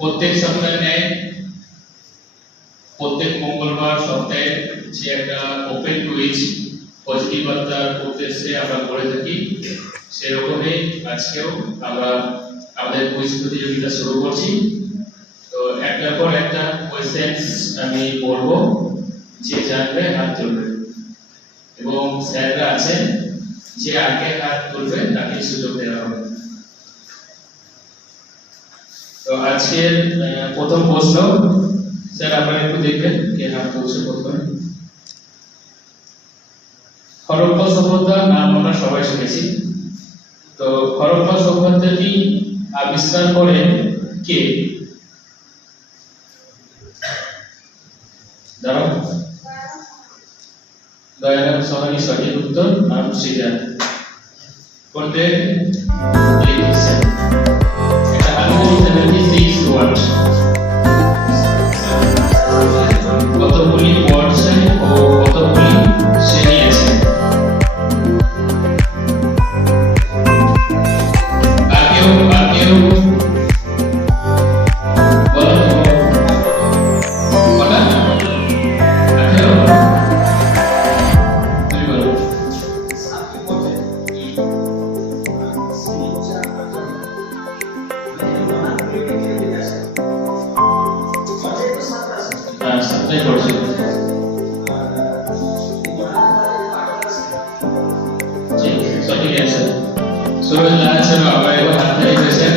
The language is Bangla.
প্রত্যেক সপ্তাহে নেয় প্রত্যেক মঙ্গলবার সপ্তাহে যে একটা ওপেন কুইজ পজিটিভ বার্তার উদ্দেশ্যে আমরা করে থাকি, সেরকমই আজকেও আমরা আমাদের কুইজ প্রতিযোগিতা শুরু করছি। তো একটার পর একটা কোয়েশ্চেন্স আমি বলবো, যে জানবে হাত তুলবে, এবং স্যাররা আছেন যে আগে হাত তুলবে তাকে সুযোগ দেওয়া হবে। তো আজকের প্রথম প্রশ্ন, স্যার আপনারা একটু দেখবেন কে হাত তুলছে প্রথমে। হরপ্পা সভ্যতার নাম আমরা সবাই শুনেছি, তো হরপ্পা সভ্যতাটি আবিষ্কার করেন কে? দাঁড়াও, দয়ানন্দ সাহানি সঠিক উত্তর। নাম শ্রীজাত করতে লিখেছেন। এটা 176 ওয়ার্ড। কতগুলি পর্যায় ও কতগুলি শ্রেণী আছে? আগেও সাপ্লাই করছে। সঠিক অ্যান্সার। সুরজ লাল স্যার আবার হাত ধরে গেছেন।